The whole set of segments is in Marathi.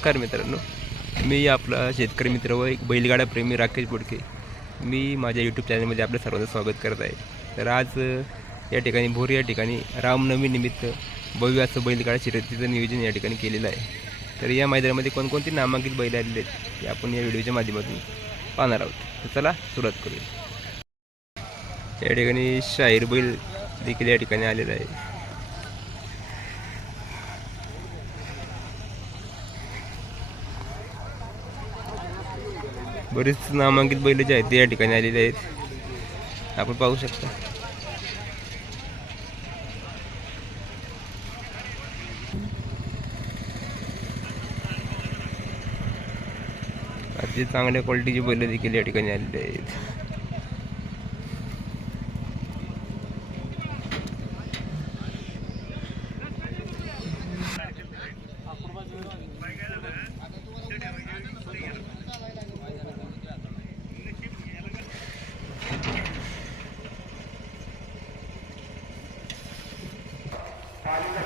नमस्कार मित्रांनो. मी आपला शेतकरी मित्र व एक बैलगाडा प्रेमी राकेश बोडके. मी माझ्या यूट्यूब चॅनलमध्ये आपलं सर्वांचं स्वागत करत आहे. तर आज या ठिकाणी भोर या ठिकाणी रामनवमी निमित्त भव्य असं बैलगाडा शर्यतीचं नियोजन या ठिकाणी केलेलं आहे. तर या मैदानामध्ये कोणकोणती नामांकित बैल आलेले आहेत हे आपण या व्हिडिओच्या माध्यमातून पाहणार आहोत. तर चला सुरुवात करूया. या ठिकाणी शाहीर बैल देखील या ठिकाणी आलेला आहे. बरेच नामांकित बैल जे आहेत ते या ठिकाणी आलेले आहेत. आपण पाहू शकता. अतिशय चांगल्या क्वालिटीचे बैल देखील या ठिकाणी आलेले आहेत.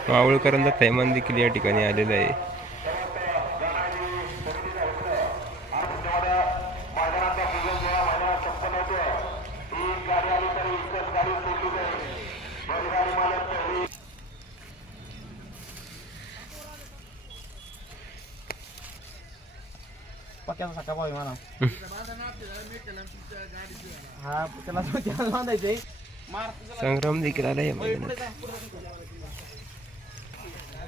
मावळकरांचा थैमान देखील या ठिकाणी आलेला आहे. सका म्हणा. हा. त्याला बांधायचंय संग्राम देखील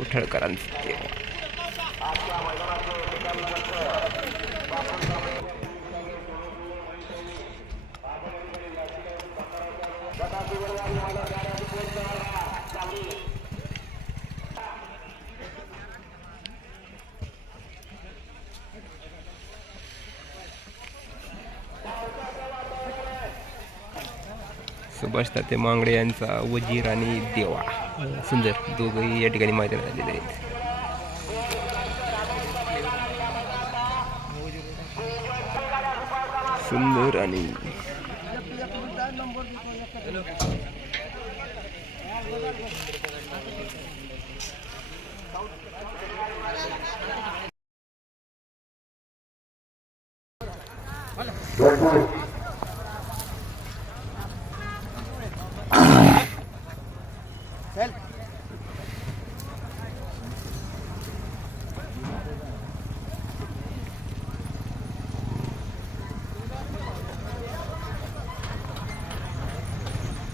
उठळकरांचं देव. सुभाष ते मांगडे यांचा वजीर आणि देवा सुंदर दोघंही या ठिकाणी माहिती झालेले आहेत सुंदर आणि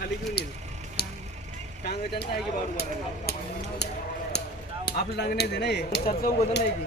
खाली घेऊन येईल टांग त्यांचं आहे की बाबू आपलं टांग नाही नाही चर्चा उगवत नाही की.